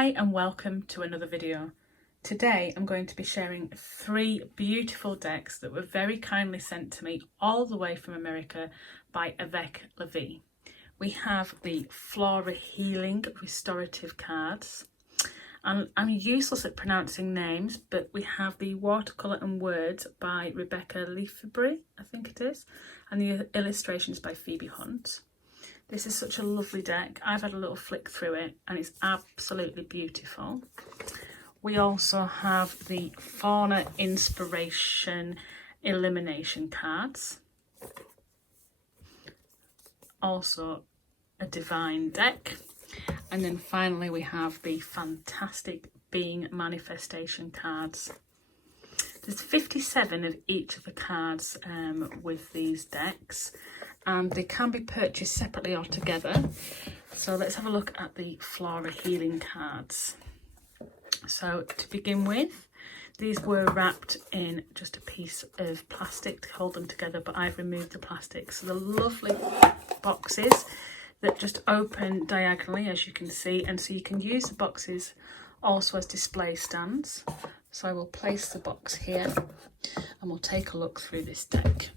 Hi and welcome to another video. Today I'm going to be sharing 3 beautiful decks that were very kindly sent to me all the way from America by Avec La Vie. We have the Flora Healing Restorative cards, and I'm useless at pronouncing names, but we have the Watercolour and Words by Rebecca Lefebvre, I think it is, and the illustrations by Phoebe Hunt. This is such a lovely deck. I've had a little flick through it and it's absolutely beautiful. We also have the Fauna Inspiration Elimination cards. Also a Divine deck. And then finally we have the fantastic Being Manifestation cards. There's 57 of each of the cards with these decks, and they can be purchased separately or together. So let's have a look at the Flora Healing cards. So to begin with, these were wrapped in just a piece of plastic to hold them together, but I've removed the plastic. So the lovely boxes that just open diagonally, as you can see, and so you can use the boxes also as display stands. So I will place the box here and we'll take a look through this deck.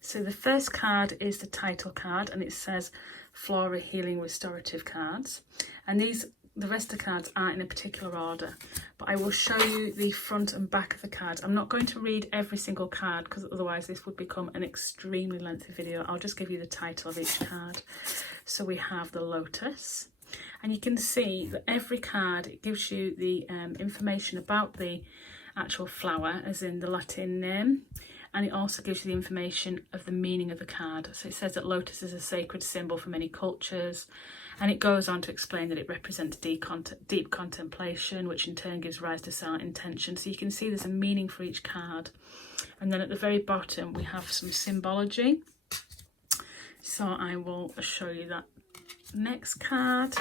So the first card is the title card, and it says Flora Healing Restorative cards. And the rest of the cards aren't in a particular order, but I will show you the front and back of the cards. I'm not going to read every single card because otherwise this would become an extremely lengthy video. I'll just give you the title of each card. So we have the Lotus. And you can see that every card, it gives you the information about the actual flower, as in the Latin name, and it also gives you the information of the meaning of the card. So it says that lotus is a sacred symbol for many cultures, and it goes on to explain that it represents deep contemplation, which in turn gives rise to silent intention. So you can see there's a meaning for each card. And then at the very bottom we have some symbology. So I will show you that next card.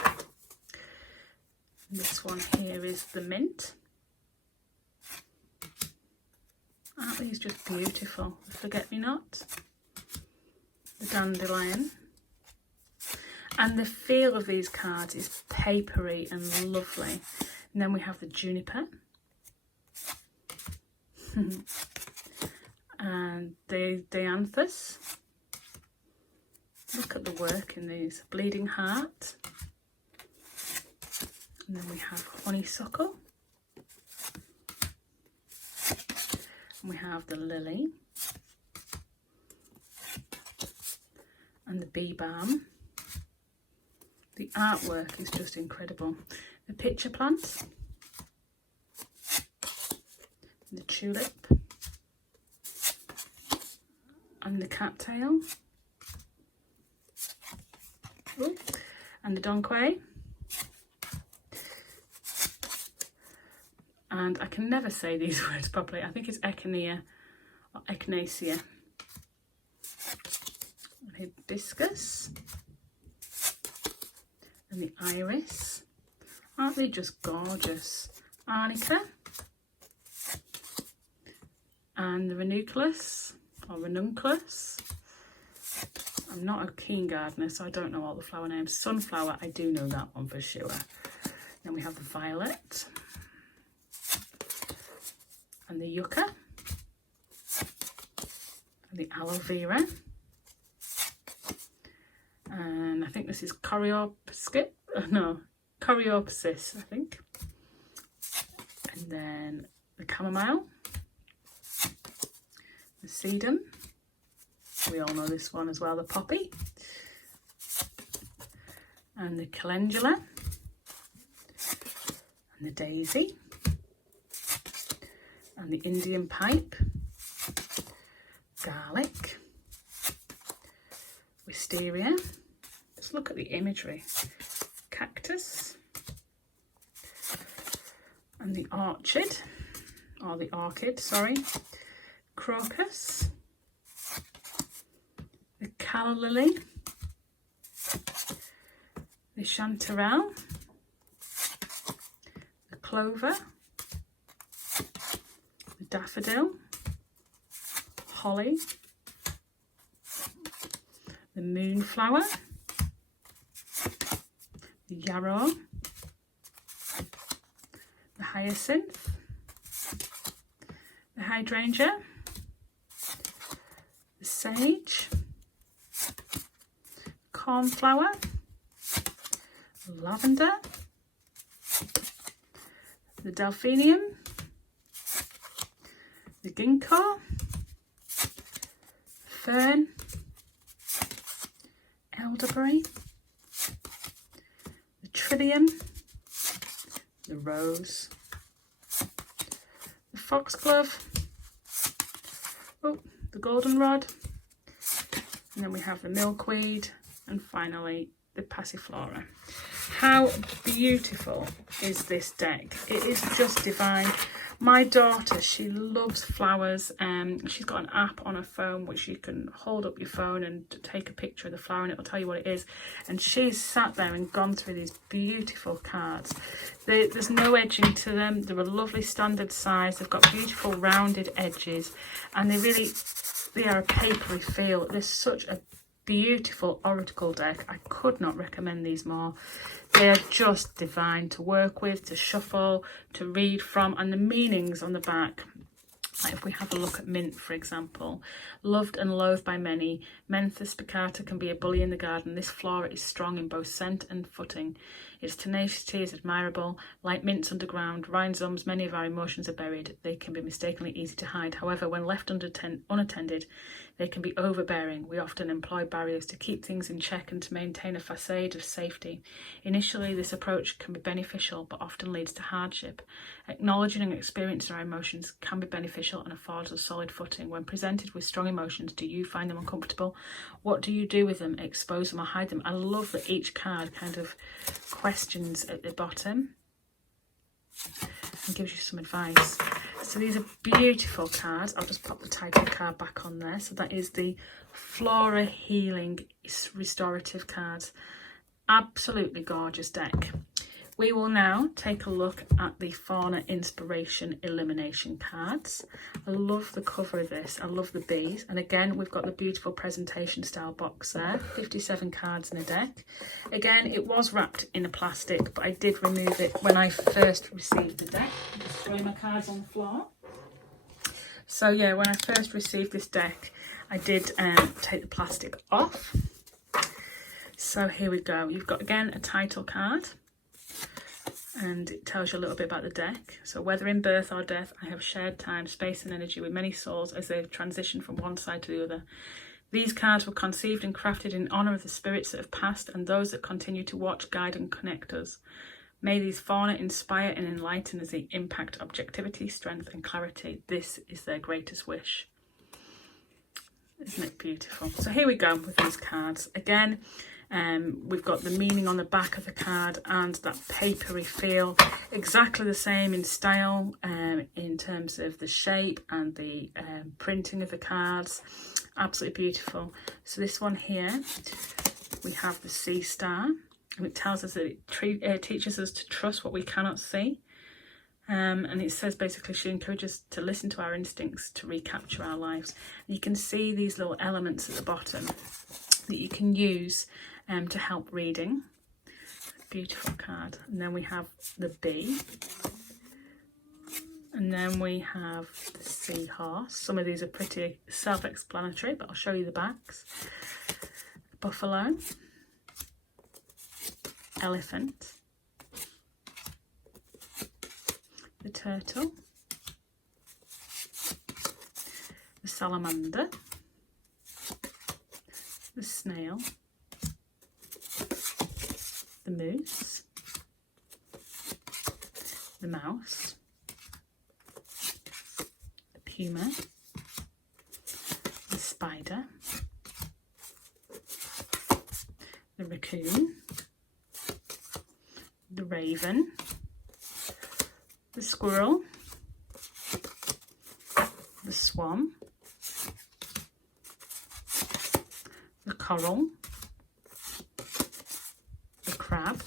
This one here is the mint. Aren't these just beautiful? The forget-me-not, the dandelion. And the feel of these cards is papery and lovely. And then we have the juniper. And the dianthus. Look at the work in these. Bleeding heart. And then we have honeysuckle. And we have the lily. And the bee balm. The artwork is just incredible. The pitcher plant. The tulip. And the cattail. Ooh. And the donquay. And I can never say these words properly. I think it's echinacea or echinacea. And hibiscus. And the iris. Aren't they just gorgeous? Arnica. And the ranunculus or ranunculus. I'm not a keen gardener, so I don't know all the flower names. Sunflower, I do know that one for sure. Then we have the violet. And the yucca. And the aloe vera. And I think this is coreopsis, I think. And then the chamomile. The sedum. We all know this one as well, the poppy. And the calendula. And the daisy. And the Indian pipe. Garlic. Wisteria. Just look at the imagery. Cactus. And the orchid. Or the orchid, sorry. Crocus. The calla lily. The chanterelle. The clover. The daffodil. Holly. The moonflower. the yarrow, the hyacinth, the hydrangea, the sage, cornflower, lavender, the delphinium, the ginkgo, fern, elderberry, the trillium, the rose, the foxglove, oh, the goldenrod, and then we have the milkweed, and finally the passiflora. How beautiful is this deck? It is just divine. My daughter, she loves flowers. She's got an app on her phone which you can hold up your phone and take a picture of the flower and it will tell you what it is. And she's sat there and gone through these beautiful cards. There's no edging to them. They're a lovely standard size. They've got beautiful rounded edges and they are a papery feel. They're such a beautiful oracle deck. I could not recommend these more. They are just divine to work with, to shuffle, to read from, and the meanings on the back. Like if we have a look at mint, for example, loved and loathed by many, Mentha spicata can be a bully in the garden. This flora is strong in both scent and footing. Its tenacity is admirable. Like mints underground, rhizomes, many of our emotions are buried. They can be mistakenly easy to hide. However, when left unattended, they can be overbearing. We often employ barriers to keep things in check and to maintain a facade of safety. Initially, this approach can be beneficial, but often leads to hardship. Acknowledging and experiencing our emotions can be beneficial and affords a solid footing. When presented with strong emotions, do you find them uncomfortable? What do you do with them? Expose them or hide them? I love that each card kind of questions at the bottom and gives you some advice. So these are beautiful cards. I'll just pop the title card back on there. So that is the Flora Healing Restorative cards. Absolutely gorgeous deck. We will now take a look at the Fauna Inspiration Elimination cards. I love the cover of this. I love the bees. And again, we've got the beautiful presentation style box there. 57 cards in a deck. Again, it was wrapped in a plastic, but I did remove it when I first received the deck. I'm just throwing my cards on the floor. So yeah, when I first received this deck, I did take the plastic off. So here we go. You've got, again, a title card. And it tells you a little bit about the deck. So whether in birth or death, I have shared time, space and energy with many souls as they've transitioned from one side to the other. These cards were conceived and crafted in honour of the spirits that have passed and those that continue to watch, guide and connect us. May these fauna inspire and enlighten as they impact objectivity, strength and clarity. This is their greatest wish. Isn't it beautiful? So here we go with these cards. Again, we've got the meaning on the back of the card and that papery feel, exactly the same in style, in terms of the shape and the printing of the cards. Absolutely beautiful. So this one here, we have the sea star, and it tells us that it teaches us to trust what we cannot see. And it says basically she encourages us to listen to our instincts to recapture our lives. And you can see these little elements at the bottom that you can use to help reading. Beautiful card. And then we have the bee, and then we have the seahorse. Some of these are pretty self-explanatory, but I'll show you the backs. Buffalo, elephant, the turtle, the salamander, the snail, the moose, the mouse, the puma, the spider, the raccoon, the raven, the squirrel, the swan, the coral, the crab,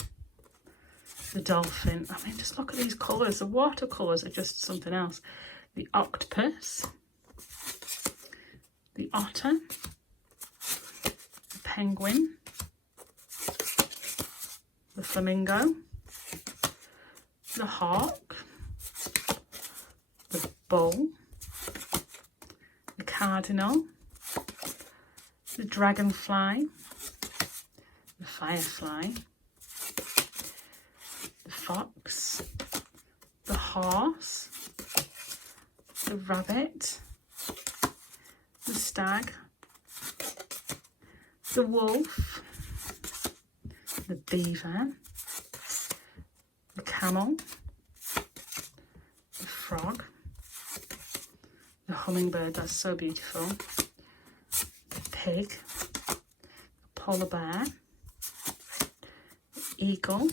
the dolphin. I mean, just look at these colours. The watercolours are just something else. The octopus, the otter, the penguin, the flamingo, the hawk, the bull, the cardinal, the dragonfly, the firefly, the fox, the horse, the rabbit, the stag, the wolf, the beaver, the camel, the frog, the hummingbird, that's so beautiful, the pig, the polar bear, the eagle,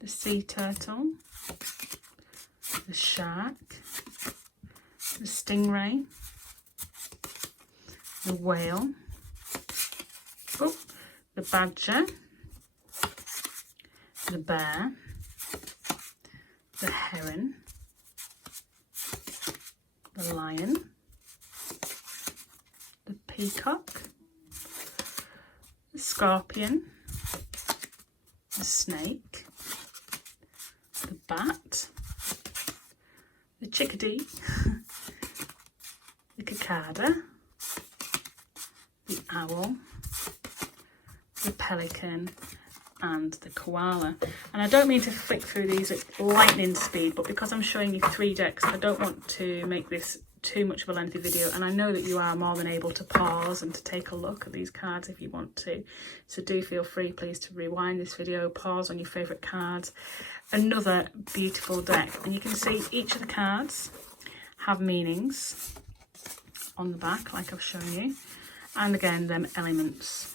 the sea turtle, the shark, the stingray, the whale, the badger, the bear, the heron, the lion, the peacock, the scorpion, the snake, the bat, the chickadee, the cicada, the owl, the pelican, and the koala. And I don't mean to flick through these at lightning speed, but because I'm showing you 3 decks, I don't want to make this too much of a lengthy video, and I know that you are more than able to pause and to take a look at these cards if you want to, so do feel free please to rewind this video, pause on your favourite cards. Another beautiful deck, and you can see each of the cards have meanings on the back like I've shown you, and again them elements.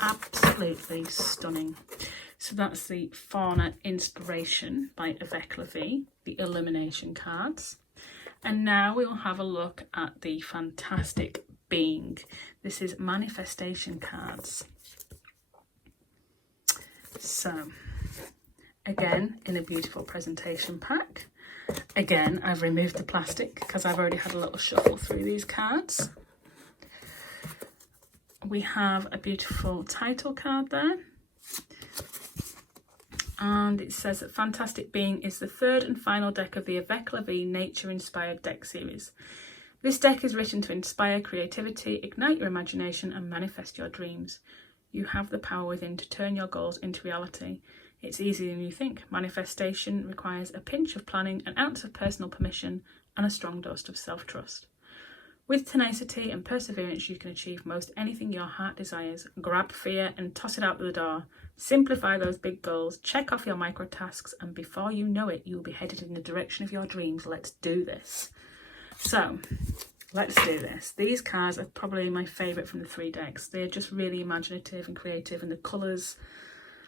Absolutely stunning. So that's the Fauna Inspiration by Avec La Vie, the Elimination cards. And now we'll have a look at the Fantastic Being. This is Manifestation cards. So, again, in a beautiful presentation pack. Again, I've removed the plastic because I've already had a little shuffle through these cards. We have a beautiful title card there. And it says that Fantastic Being is the 3rd and final deck of the Avec La Vie Nature Inspired deck series. This deck is written to inspire creativity, ignite your imagination and manifest your dreams. You have the power within to turn your goals into reality. It's easier than you think. Manifestation requires a pinch of planning, an ounce of personal permission and a strong dose of self-trust. With tenacity and perseverance, you can achieve most anything your heart desires. Grab fear and toss it out the door. Simplify those big goals, check off your micro tasks, and before you know it, you'll be headed in the direction of your dreams. Let's do this. So, let's do this. These cards are probably my favourite from the 3 decks. They're just really imaginative and creative, and the colours,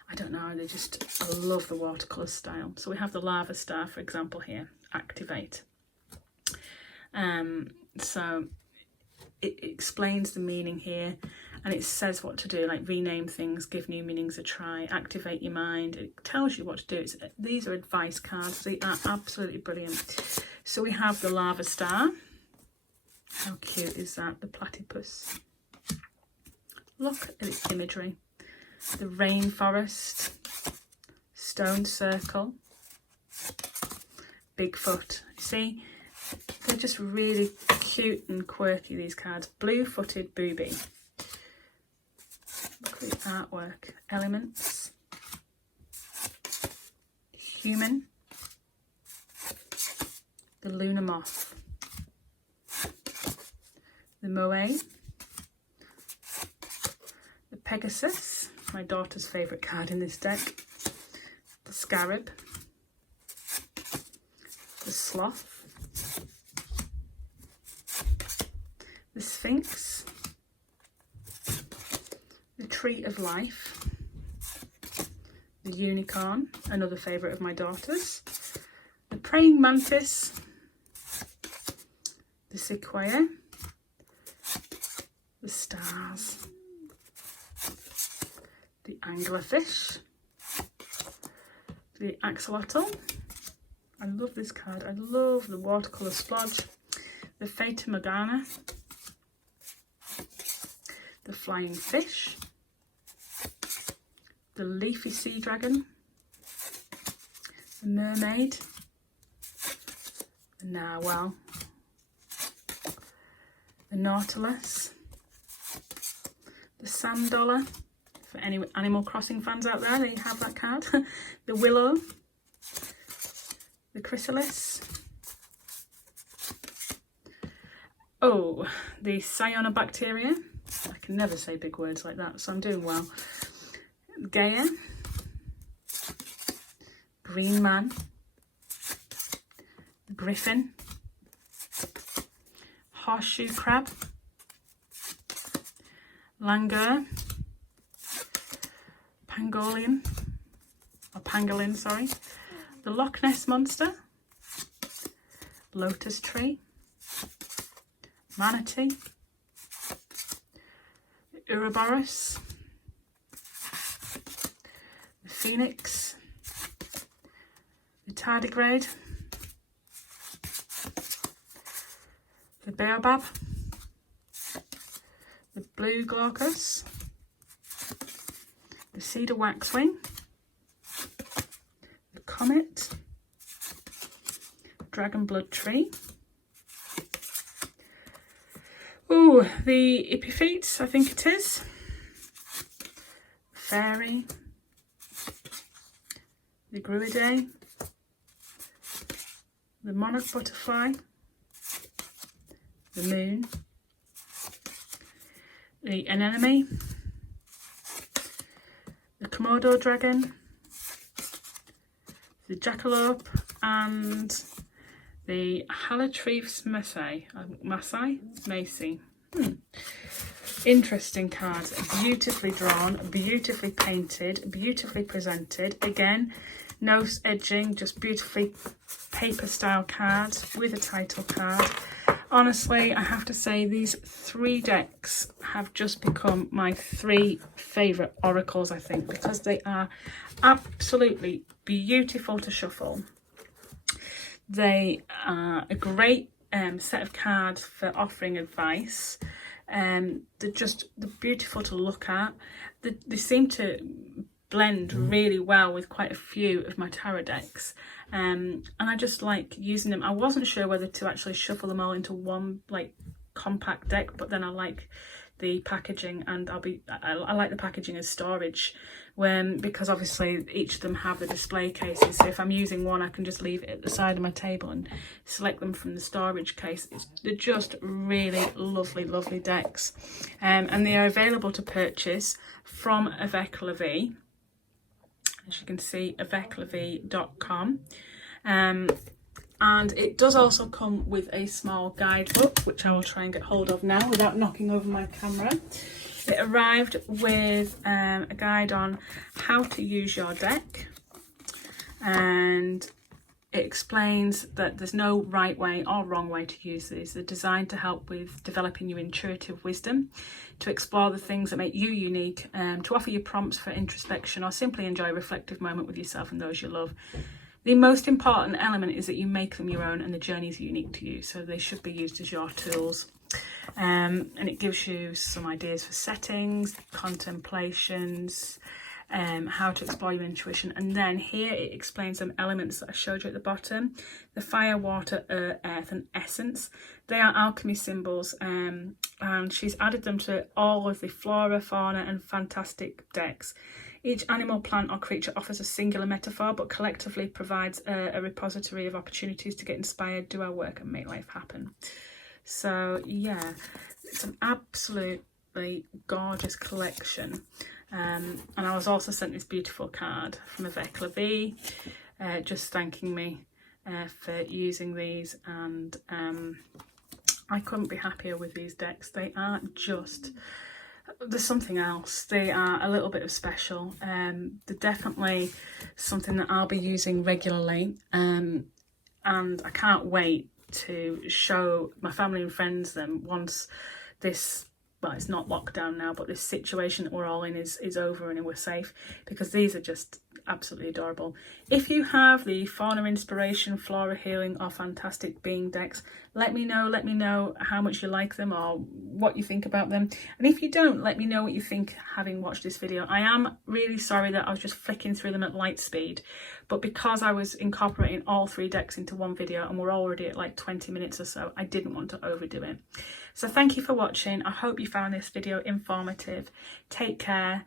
I don't know, they just, I love the watercolour style. So we have the lava star, for example, here, activate. So it explains the meaning here, and it says what to do, like rename things, give new meanings a try, activate your mind. It tells you what to do. These are advice cards. They are absolutely brilliant. So we have the lava star. How cute is that? The platypus. Look at its imagery. The rainforest, stone circle, Bigfoot. See, they're just really cute and quirky, these cards. Blue-footed booby. Look at the artwork. Elements. Human. The lunar moth. The moe. The Pegasus, my daughter's favourite card in this deck. The scarab. The sloth. The Sphinx, the Tree of Life, the Unicorn, another favourite of my daughter's, the Praying Mantis, the Sequoia, the Stars, the Anglerfish, the Axolotl. I love this card. I love the watercolour splodge, the Fata Morgana, the Flying Fish, the leafy sea dragon, the mermaid, the narwhal, the nautilus, the sand dollar, for any Animal Crossing fans out there, they have that card, the willow, the chrysalis, oh, the cyanobacteria, I can never say big words like that, so I'm doing well, Gaia, green man, griffin, horseshoe crab, langur, pangolin, sorry, the Loch Ness monster, lotus tree, manatee, the Ouroboros, the phoenix, the tardigrade, the baobab, the blue glaucus, the cedar waxwing, the comet, dragon blood tree, ooh, the epiphytes, I think it is, fairy, the gruidae, the monarch butterfly, the moon, the anemone, the Komodo dragon, the jackalope, and the Halotrephes macy. Interesting cards, beautifully drawn, beautifully painted, beautifully presented. Again, no edging, just beautifully paper style cards with a title card. Honestly, I have to say these 3 decks have just become my 3 favourite oracles, I think, because they are absolutely beautiful to shuffle. They are a great set of cards for offering advice. They're beautiful to look at. They seem to blend really well with quite a few of my tarot decks, and I just like using them. I wasn't sure whether to actually shuffle them all into one like compact deck, but then I like the packaging, and I like the packaging as storage, because obviously each of them have the display cases, so if I'm using one I can just leave it at the side of my table and select them from the storage case. They're just really lovely decks, and they are available to purchase from Avec La Vie. As you can see, aveclavie.com, and it does also come with a small guidebook, which I will try and get hold of now without knocking over my camera. It arrived with a guide on how to use your deck, and it explains that there's no right way or wrong way to use these. They're designed to help with developing your intuitive wisdom, to explore the things that make you unique, to offer you prompts for introspection, or simply enjoy a reflective moment with yourself and those you love. The most important element is that you make them your own, and the journeys are unique to you, so they should be used as your tools. And it gives you some ideas for settings, contemplations, how to explore your intuition. And then here it explains some elements that I showed you at the bottom: the fire, water, earth and essence. They are alchemy symbols, and she's added them to all of the Flora, Fauna and Fantastic decks. Each animal, plant or creature offers a singular metaphor, but collectively provides a repository of opportunities to get inspired, do our work and make life happen. So yeah, it's an absolutely gorgeous collection. And I was also sent this beautiful card from Avec La Vie, just thanking me for using these, and I couldn't be happier with these decks. They are just, there's something else. They are a little bit of special. They're definitely something that I'll be using regularly, and I can't wait to show my family and friends them once this, well, it's not lockdown now, but this situation that we're all in is over and we're safe, because these are just absolutely adorable. If you have the Fauna Inspiration, Flora Healing or Fantastic Being decks, let me know how much you like them or what you think about them. And if you don't, let me know what you think having watched this video. I am really sorry that I was just flicking through them at light speed, but because I was incorporating all 3 decks into one video and we're already at like 20 minutes or so, I didn't want to overdo it. So thank you for watching. I hope you found this video informative. Take care.